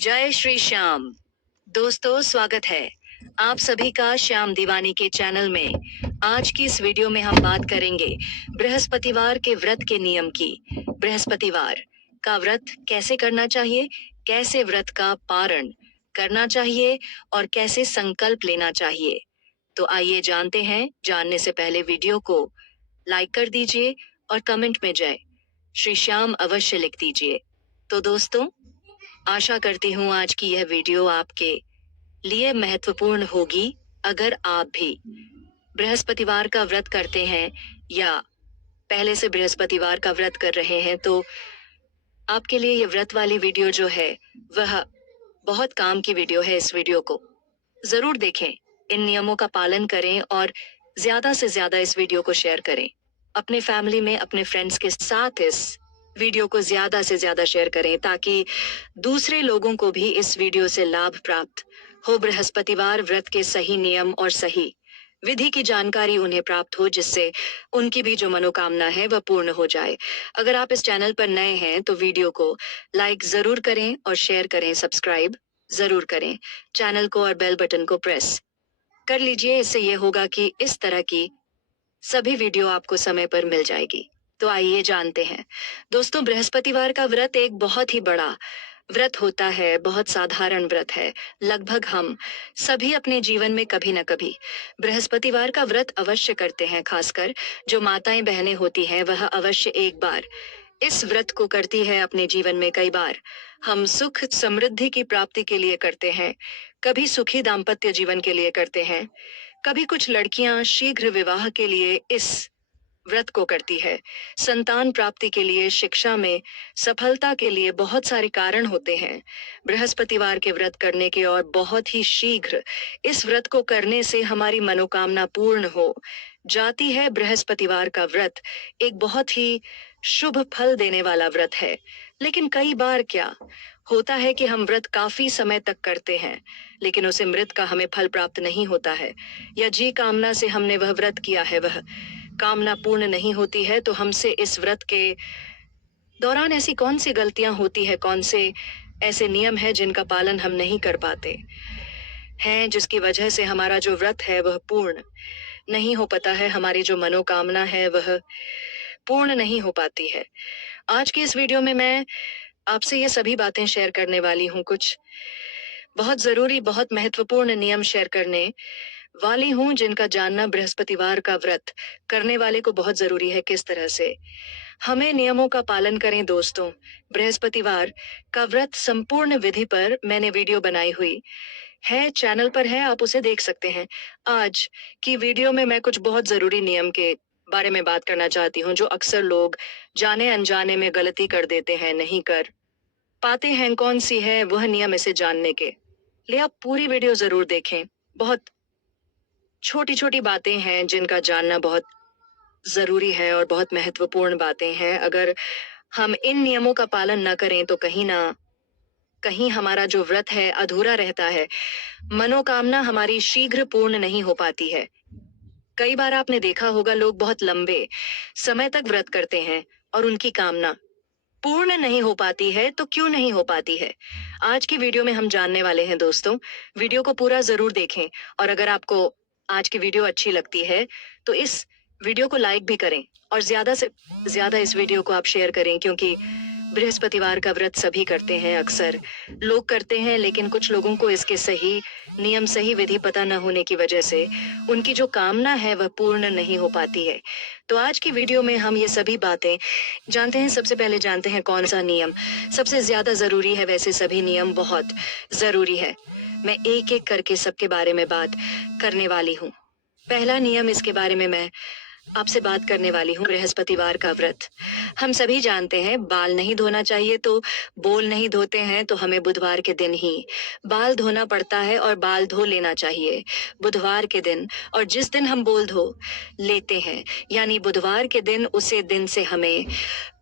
जय श्री श्याम। दोस्तों, स्वागत है आप सभी का श्याम दीवानी के चैनल में। आज की इस वीडियो में हम बात करेंगे बृहस्पतिवार के व्रत के नियम की। बृहस्पतिवार का व्रत कैसे करना चाहिए, कैसे व्रत का पारण करना चाहिए और कैसे संकल्प लेना चाहिए। तो आइए जानते हैं। जानने से पहले वीडियो को लाइक कर दीजिए और कमेंट में जय श्री श्याम अवश्य लिख दीजिए। तो दोस्तों, आशा करती हूँ आज की यह वीडियो आपके लिए महत्वपूर्ण होगी। अगर आप भी बृहस्पतिवार का व्रत करते हैं या पहले से बृहस्पतिवार का व्रत कर रहे हैं, तो आपके लिए यह व्रत वाली वीडियो जो है वह बहुत काम की वीडियो है। इस वीडियो को जरूर देखें, इन नियमों का पालन करें और ज्यादा से ज्यादा इस वीडियो को शेयर करें। अपने फैमिली में, अपने फ्रेंड्स के साथ इस वीडियो को ज्यादा से ज्यादा शेयर करें ताकि दूसरे लोगों को भी इस वीडियो से लाभ प्राप्त हो। बृहस्पतिवार व्रत के सही नियम और सही विधि की जानकारी उन्हें प्राप्त हो, जिससे उनकी भी जो मनोकामना है वह पूर्ण हो जाए। अगर आप इस चैनल पर नए हैं तो वीडियो को लाइक जरूर करें और शेयर करें, सब्सक्राइब जरूर करें चैनल को और बेल बटन को प्रेस कर लीजिए। इससे यह होगा कि इस तरह की सभी वीडियो आपको समय पर मिल जाएगी। तो आइए जानते हैं। दोस्तों, बृहस्पतिवार का व्रत एक बहुत ही बड़ा व्रत होता है, बहुत साधारण व्रत है। लगभग हम सभी अपने जीवन में कभी न कभी बृहस्पतिवार का व्रत अवश्य करते हैं। खासकर जो माताएं बहनें होती हैं वह अवश्य एक बार इस व्रत को करती है अपने जीवन में। कई बार हम सुख समृद्धि की प्राप्ति के लिए करते हैं, कभी सुखी दाम्पत्य जीवन के लिए करते हैं, कभी कुछ लड़कियां शीघ्र विवाह के लिए इस व्रत को करती है। संतान प्राप्ति के लिए, शिक्षा में सफलता के लिए बहुत सारे कारण होते हैं बृहस्पतिवार के व्रत करने के, और बहुत ही शीघ्र इस व्रत को करने से हमारी मनोकामना पूर्ण हो जाती है। बृहस्पतिवार का व्रत एक बहुत ही शुभ फल देने वाला व्रत है। लेकिन कई बार क्या होता है कि हम व्रत काफी समय तक करते हैं लेकिन उसे मृत का हमें फल प्राप्त नहीं होता है, या जी कामना से हमने वह व्रत किया है वह कामना पूर्ण नहीं होती है। तो हमसे इस व्रत के दौरान ऐसी कौन सी गलतियां होती है, कौन से ऐसे नियम है जिनका पालन हम नहीं कर पाते हैं, जिसकी वजह से हमारा जो व्रत है वह पूर्ण नहीं हो पाता है, हमारी जो मनोकामना है वह पूर्ण नहीं हो पाती है। आज की इस वीडियो में मैं आपसे ये सभी बातें शेयर करने वाली हूँ। कुछ बहुत जरूरी, बहुत महत्वपूर्ण नियम शेयर करने वाली हूँ जिनका जानना बृहस्पतिवार का व्रत करने वाले को बहुत जरूरी है। किस तरह से हमें नियमों का पालन करें। दोस्तों, बृहस्पतिवार का व्रत संपूर्ण विधि पर मैंने वीडियो बनाई हुई है, चैनल पर है, आप उसे देख सकते हैं। आज की वीडियो में मैं कुछ बहुत जरूरी नियम के बारे में बात करना चाहती हूँ जो अक्सर लोग जाने अनजाने में गलती कर देते हैं, नहीं कर पाते हैं। कौन सी है वह नियम, इसे जानने के लिए आप पूरी वीडियो जरूर देखें। बहुत छोटी छोटी बातें हैं जिनका जानना बहुत जरूरी है और बहुत महत्वपूर्ण बातें हैं। अगर हम इन नियमों का पालन न करें तो कहीं ना कहीं हमारा जो व्रत है अधूरा रहता है, मनोकामना हमारी शीघ्र पूर्ण नहीं हो पाती है। कई बार आपने देखा होगा, लोग बहुत लंबे समय तक व्रत करते हैं और उनकी कामना पूर्ण नहीं हो पाती है। तो क्यों नहीं हो पाती है, आज की वीडियो में हम जानने वाले हैं। दोस्तों, वीडियो को पूरा जरूर देखें और अगर आपको आज की वीडियो अच्छी लगती है तो इस वीडियो को लाइक भी करें और ज्यादा से ज्यादा इस वीडियो को आप शेयर करें, क्योंकि बृहस्पतिवार का व्रत सभी करते हैं, अक्सर लोग करते हैं, लेकिन कुछ लोगों को इसके सही नियम, सही विधि पता न होने की वजह से उनकी जो कामना है वह पूर्ण नहीं हो पाती है। तो आज की वीडियो में हम ये सभी बातें जानते हैं। सबसे पहले जानते हैं कौन सा नियम सबसे ज्यादा जरूरी है। वैसे सभी नियम बहुत जरूरी है, मैं एक एक करके सबके बारे में बात करने वाली हूँ। पहला नियम, इसके बारे में मैं आपसे बात करने वाली हूँ, बृहस्पतिवार का व्रत। हम सभी जानते हैं बाल नहीं धोना चाहिए, तो बोल नहीं धोते हैं तो हमें बुधवार के दिन ही बाल धोना पड़ता है और बाल धो लेना चाहिए बुधवार के दिन। और जिस दिन हम बोल धो लेते हैं यानी बुधवार के दिन, उसे दिन से हमें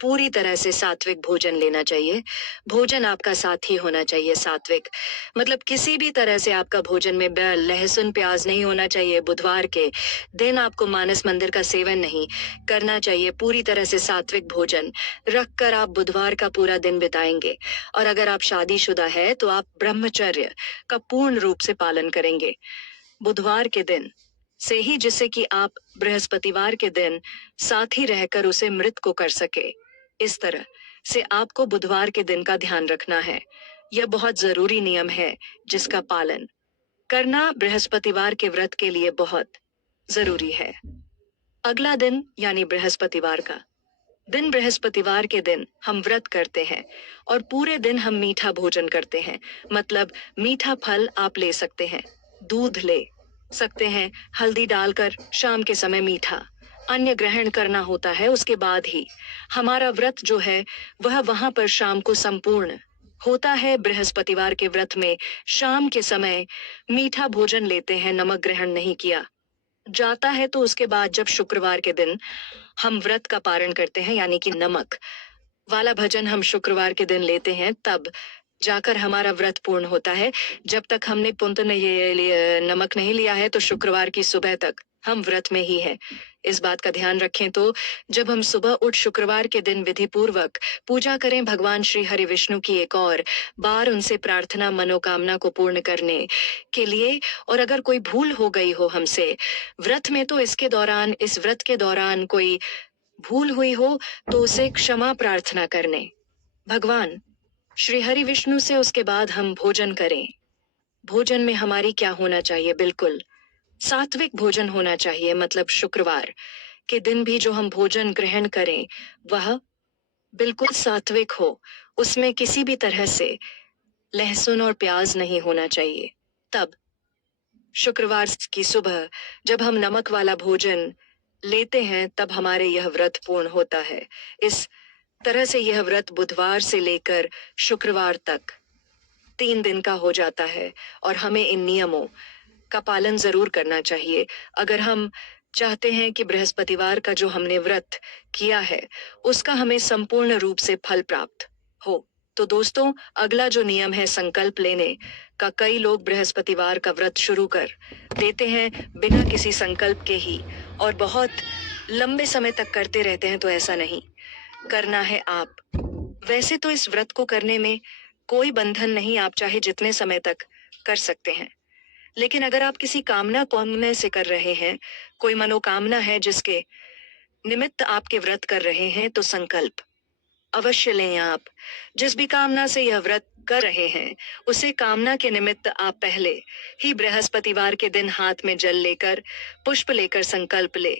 पूरी तरह से सात्विक भोजन लेना चाहिए। भोजन आपका साथी होना चाहिए सात्विक। मतलब किसी भी तरह से आपका भोजन में लहसुन प्याज नहीं होना चाहिए। बुधवार के दिन आपको मानस मंदिर का सेवन नहीं करना चाहिए। पूरी तरह से सात्विक भोजन रख कर आप बुधवार का पूरा दिन बिताएंगे। और अगर आप शादीशुदा है तो आप ब्रह्मचर्य का पूर्ण रूप से पालन करेंगे बुधवार के दिन से ही, जिससे कि आप बृहस्पतिवार के दिन साथ ही रहकर उसे मृत को कर सके। इस तरह से आपको बुधवार के दिन का ध्यान रखना है। यह बहुत जरूरी नियम है जिसका पालन करना बृहस्पतिवार के व्रत के लिए बहुत जरूरी है। अगला दिन यानी बृहस्पतिवार का दिन, बृहस्पतिवार के दिन हम व्रत करते हैं और पूरे दिन हम मीठा भोजन करते हैं। मतलब मीठा फल आप ले सकते हैं, दूध ले सकते हैं, हल्दी डालकर शाम के समय मीठा अन्य ग्रहण करना होता है। उसके बाद ही हमारा व्रत जो है वह वहां पर शाम को संपूर्ण होता है। बृहस्पतिवार के व्रत में शाम के समय मीठा भोजन लेते हैं, नमक ग्रहण नहीं किया जाता है। तो उसके बाद जब शुक्रवार के दिन हम व्रत का पारण करते हैं, यानी कि नमक वाला भजन हम शुक्रवार के दिन लेते हैं, तब जाकर हमारा व्रत पूर्ण होता है। जब तक हमने पुंत नमक नहीं लिया है तो शुक्रवार की सुबह तक हम व्रत में ही है। इस बात का ध्यान रखें। तो जब हम सुबह उठ शुक्रवार के दिन विधि पूर्वक पूजा करें भगवान श्री हरि विष्णु की एक और बार, उनसे प्रार्थना मनोकामना को पूर्ण करने के लिए। और अगर कोई भूल हो गई हो हमसे व्रत में, तो इस व्रत के दौरान कोई भूल हुई हो तो उसे क्षमा प्रार्थना करने भगवान श्री हरि विष्णु से। उसके बाद हम भोजन करें। भोजन में हमारी क्या होना चाहिए? बिल्कुल सात्विक भोजन होना चाहिए। मतलब शुक्रवार के दिन भी जो हम भोजन ग्रहण करें वह बिल्कुल सात्विक हो। उसमें किसी भी तरह से लहसुन और प्याज नहीं होना चाहिए। तब शुक्रवार की सुबह जब हम नमक वाला भोजन लेते हैं तब हमारे यह व्रत पूर्ण होता है। इस तरह से यह व्रत बुधवार से लेकर शुक्रवार तक 3 दिन का हो जाता है और हमें इन नियमों का पालन जरूर करना चाहिए। अगर हम चाहते हैं कि बृहस्पतिवार का जो हमने व्रत किया है उसका हमें संपूर्ण रूप से फल प्राप्त हो। तो दोस्तों, अगला जो नियम है संकल्प लेने का। कई लोग बृहस्पतिवार का व्रत शुरू कर देते हैं बिना किसी संकल्प के ही और बहुत लंबे समय तक करते रहते हैं। तो ऐसा नहीं करना है आप। वैसे तो इस व्रत को करने में कोई बंधन नहीं, आप चाहे जितने समय तक कर सकते हैं। लेकिन अगर आप किसी कामना से कर रहे हैं, कोई मनोकामना है जिसके निमित्त आपके व्रत कर रहे हैं, तो संकल्प अवश्य लें। आप जिस भी कामना से यह व्रत कर रहे हैं उसे कामना के निमित्त आप पहले ही बृहस्पतिवार के दिन हाथ में जल लेकर पुष्प लेकर संकल्प ले।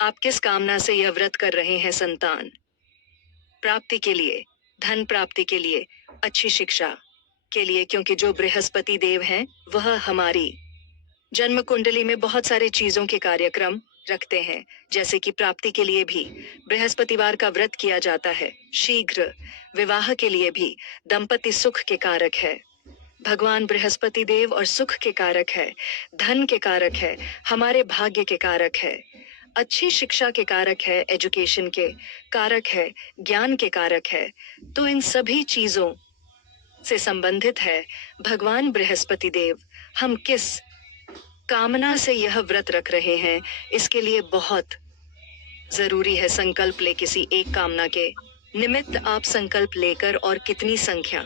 आप किस कामना से यह व्रत कर रहे हैं? संतान प्राप्ति के लिए, धन प्राप्ति के लिए, अच्छी शिक्षा के लिए, क्योंकि जो बृहस्पति देव हैं वह हमारी जन्म कुंडली में बहुत सारे चीजों के कार्यक्रम रखते हैं। जैसे कि प्राप्ति के लिए भी बृहस्पतिवार का व्रत किया जाता है। शीघ्र विवाह के लिए भी दंपति सुख के कारक है भगवान बृहस्पति देव और सुख के कारक है, धन के कारक है, हमारे भाग्य के कारक है, अच्छी शिक्षा के कारक है, एजुकेशन के कारक है, ज्ञान के कारक है। तो इन सभी चीजों से संबंधित है भगवान बृहस्पति देव। हम किस कामना से यह व्रत रख रहे हैं इसके लिए बहुत जरूरी है संकल्प ले। किसी एक कामना के निमित्त आप संकल्प लेकर और कितनी संख्या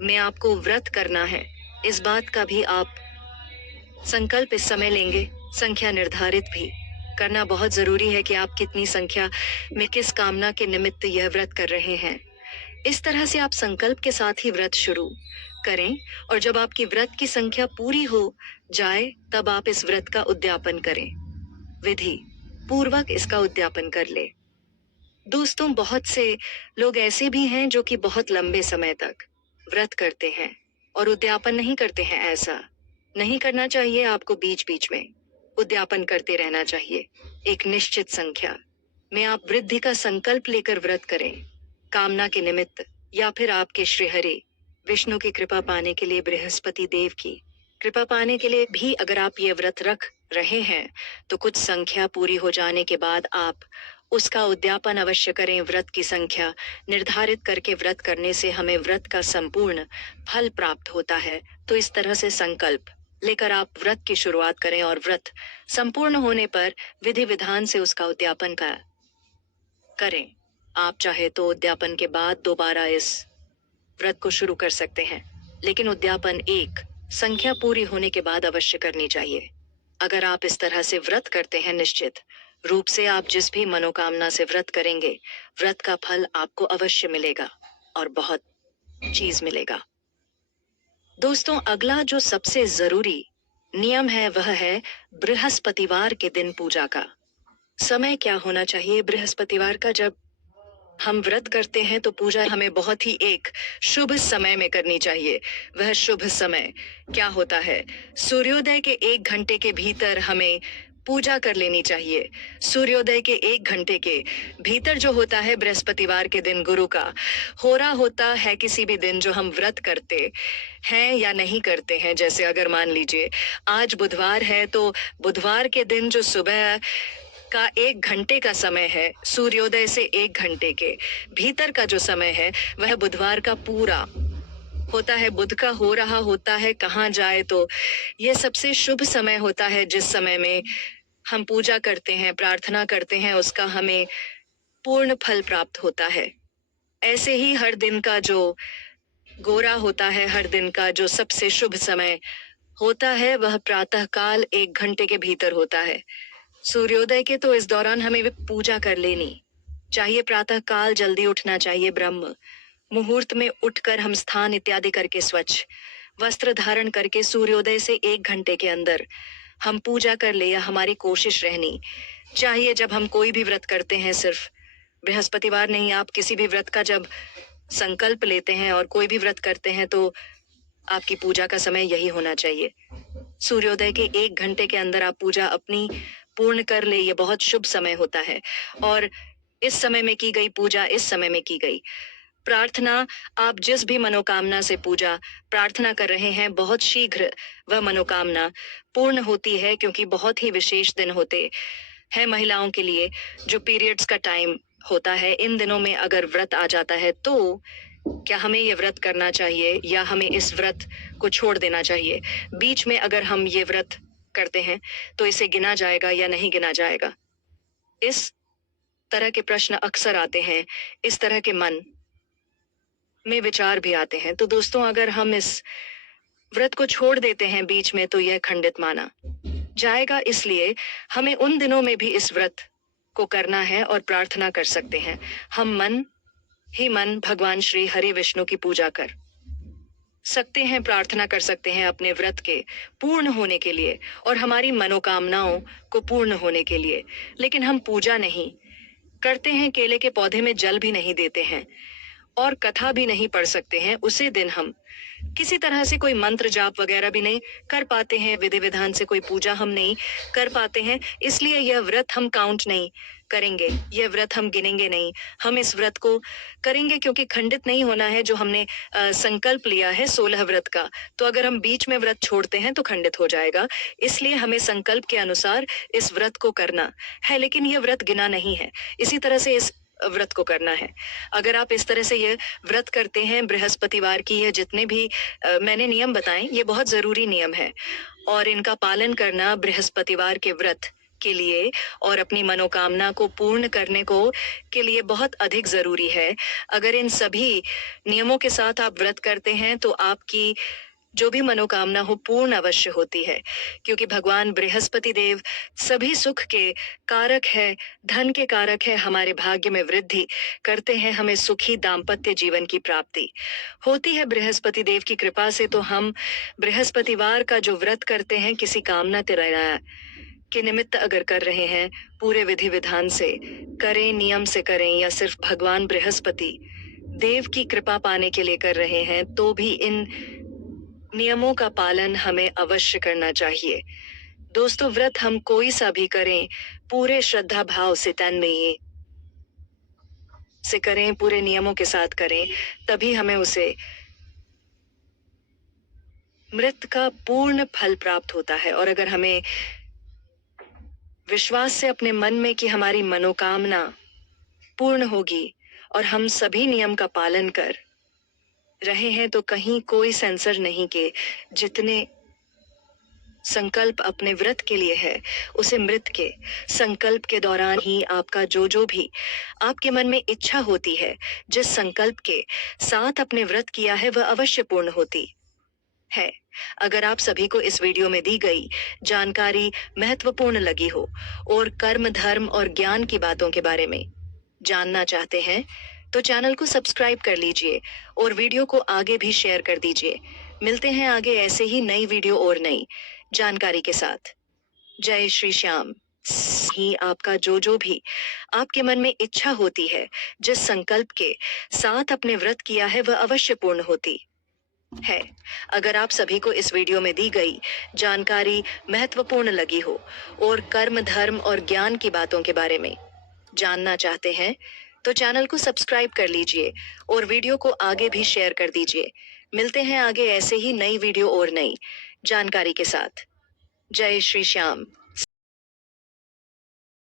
में आपको व्रत करना है इस बात का भी आप संकल्प इस समय लेंगे। संख्या निर्धारित भी करना बहुत जरूरी है कि आप कितनी संख्या में किस कामना के निमित्त यह व्रत कर रहे हैं। इस तरह से आप संकल्प के साथ ही व्रत शुरू करें और जब आपकी व्रत की संख्या पूरी हो जाए तब आप इस व्रत का उद्यापन करें। विधि पूर्वक इसका उद्यापन कर ले। दोस्तों, बहुत से लोग ऐसे भी हैं जो कि बहुत लंबे समय तक व्रत करते हैं और उद्यापन नहीं करते हैं। ऐसा नहीं करना चाहिए। आपको बीच बीच में उद्यापन करते रहना चाहिए। एक निश्चित संख्या में आप वृद्धि का संकल्प लेकर व्रत करें कामना के निमित्त, या फिर आपके श्रीहरि विष्णु की कृपा पाने के लिए, बृहस्पति देव की कृपा पाने के लिए भी अगर आप ये व्रत रख रहे हैं तो कुछ संख्या पूरी हो जाने के बाद आप उसका उद्यापन अवश्य करें। व्रत की संख्या निर्धारित करके व्रत करने से हमें व्रत का संपूर्ण फल प्राप्त होता है। तो इस तरह से संकल्प लेकर आप व्रत की शुरुआत करें और व्रत संपूर्ण होने पर विधि विधान से उसका उद्यापन करें। आप चाहे तो उद्यापन के बाद दोबारा इस व्रत को शुरू कर सकते हैं, लेकिन उद्यापन एक संख्या पूरी होने के बाद अवश्य करनी चाहिए। अगर आप इस तरह से व्रत करते हैं, निश्चित रूप से आप जिस भी मनोकामना से व्रत करेंगे, व्रत का फल आपको अवश्य मिलेगा और बहुत चीज मिलेगा। दोस्तों, अगला जो सबसे जरूरी नियम है वह है बृहस्पतिवार के दिन पूजा का समय क्या होना चाहिए। बृहस्पतिवार का जब हम व्रत करते हैं तो पूजा हमें बहुत ही एक शुभ समय में करनी चाहिए। वह शुभ समय क्या होता है? सूर्योदय के 1 घंटे के भीतर हमें पूजा कर लेनी चाहिए। सूर्योदय के 1 घंटे के भीतर जो होता है बृहस्पतिवार के दिन गुरु का होरा होता है। किसी भी दिन जो हम व्रत करते हैं या नहीं करते हैं, जैसे अगर मान लीजिए आज बुधवार है तो बुधवार के दिन जो सुबह का 1 घंटे का समय है, सूर्योदय से 1 घंटे के भीतर का जो समय है वह बुधवार का पूरा होता है। बुध का हो रहा होता है कहाँ जाए तो यह सबसे शुभ समय होता है, जिस समय में हम पूजा करते हैं, प्रार्थना करते हैं, उसका हमें पूर्ण फल प्राप्त होता है। ऐसे ही हर दिन का जो गोरा होता है, हर दिन का जो सबसे शुभ समय होता है वह प्रातः काल 1 घंटे के भीतर होता है। सूर्योदय के तो इस दौरान हमें पूजा कर लेनी चाहिए। प्रातः काल जल्दी उठना चाहिए। ब्रह्म मुहूर्त में उठकर हम स्नान इत्यादि करके स्वच्छ वस्त्र धारण करके सूर्योदय से 1 घंटे के अंदर हम पूजा कर ले, या हमारी कोशिश रहनी चाहिए। जब हम कोई भी व्रत करते हैं, सिर्फ बृहस्पतिवार नहीं, आप किसी भी व्रत का जब संकल्प लेते हैं और कोई भी व्रत करते हैं तो आपकी पूजा का समय यही होना चाहिए। सूर्योदय के 1 घंटे के अंदर आप पूजा अपनी पूर्ण कर ले, ये बहुत शुभ समय होता है। और इस समय में की गई पूजा, इस समय में की गई प्रार्थना, आप जिस भी मनोकामना से पूजा प्रार्थना कर रहे हैं, बहुत शीघ्र वह मनोकामना पूर्ण होती है, क्योंकि बहुत ही विशेष दिन होते हैं महिलाओं के लिए, जो पीरियड्स का टाइम होता है। इन दिनों में अगर व्रत आ जाता है तो क्या हमें ये व्रत करना चाहिए या हमें इस व्रत को छोड़ देना चाहिए? बीच में अगर हम ये व्रत करते हैं तो इसे गिना जाएगा या नहीं गिना जाएगा? इस तरह के प्रश्न अक्सर आते हैं, इस तरह के मन में विचार भी आते हैं। तो दोस्तों, अगर हम इस व्रत को छोड़ देते हैं बीच में तो यह खंडित माना जाएगा। इसलिए हमें उन दिनों में भी इस व्रत को करना है और प्रार्थना कर सकते हैं। हम मन ही मन भगवान श्री हरि विष्णु की पूजा कर सकते हैं, प्रार्थना कर सकते हैं अपने व्रत के पूर्ण होने के लिए और हमारी मनोकामनाओं को पूर्ण होने के लिए। लेकिन हम पूजा नहीं करते हैं, केले के पौधे में जल भी नहीं देते हैं और कथा भी नहीं पढ़ सकते हैं। उसी दिन हम किसी तरह से कोई मंत्र जाप वगैरह भी नहीं कर पाते हैं, विधि विधान से कोई पूजा हम नहीं कर पाते हैं। इसलिए यह व्रत हम काउंट नहीं करेंगे, यह व्रत हम गिनेंगे नहीं। हम इस व्रत को करेंगे क्योंकि खंडित नहीं होना है। जो हमने संकल्प लिया है 16 व्रत का, तो अगर हम बीच में व्रत छोड़ते हैं तो खंडित हो जाएगा। इसलिए हमें संकल्प के अनुसार इस व्रत को करना है, लेकिन यह व्रत गिना नहीं है। इसी तरह से इस व्रत को करना है। अगर आप इस तरह से ये व्रत करते हैं बृहस्पतिवार की, ये जितने भी मैंने नियम बताए, ये बहुत जरूरी नियम है और इनका पालन करना बृहस्पतिवार के व्रत के लिए और अपनी मनोकामना को पूर्ण करने को के लिए बहुत अधिक जरूरी है। अगर इन सभी नियमों के साथ आप व्रत करते हैं तो आपकी जो भी मनोकामना हो पूर्ण अवश्य होती है, क्योंकि भगवान बृहस्पति देव सभी सुख के कारक है, धन के कारक है, हमारे भाग्य में वृद्धि करते हैं, हमें सुखी दाम्पत्य जीवन की प्राप्ति होती है बृहस्पति देव की कृपा से। तो हम बृहस्पतिवार का जो व्रत करते हैं, किसी कामना तिराया के निमित्त अगर कर रहे हैं, पूरे विधि विधान से करें, नियम से करें, या सिर्फ भगवान बृहस्पति देव की कृपा पाने के लिए कर रहे हैं, तो भी इन नियमों का पालन हमें अवश्य करना चाहिए। दोस्तों, व्रत हम कोई सा भी करें, पूरे श्रद्धा भाव से तन्मयी से करें, पूरे नियमों के साथ करें, तभी हमें उसे मृत का पूर्ण फल प्राप्त होता है। और अगर हमें विश्वास से अपने मन में कि हमारी मनोकामना पूर्ण होगी और हम सभी नियम का पालन कर रहे हैं तो कहीं कोई सेंसर नहीं के जितने संकल्प अपने व्रत के लिए है उसे मृत के संकल्प के दौरान ही आपका जो भी आपके मन में इच्छा होती है जिस संकल्प के साथ अपने व्रत किया है वह अवश्य पूर्ण होती है। अगर आप सभी को इस वीडियो में दी गई जानकारी महत्वपूर्ण लगी हो और कर्म धर्म और ज्ञान की बातों के बारे में जानना चाहते हैं तो चैनल को सब्सक्राइब कर लीजिए और वीडियो को आगे भी शेयर कर दीजिए। मिलते हैं आगे ऐसे ही नई वीडियो और नई जानकारी के साथ। जय श्री श्याम। ही आपका जो भी आपके मन में इच्छा होती है जिस संकल्प के साथ अपने व्रत किया है वह अवश्य पूर्ण होती है। अगर आप सभी को इस वीडियो में दी गई जानकारी महत्वपूर्ण लगी हो और कर्म धर्म और ज्ञान की बातों के बारे में जानना चाहते हैं तो चैनल को सब्सक्राइब कर लीजिए और वीडियो को आगे भी शेयर कर दीजिए। मिलते हैं आगे ऐसे ही नई वीडियो और नई जानकारी के साथ। जय श्री श्याम।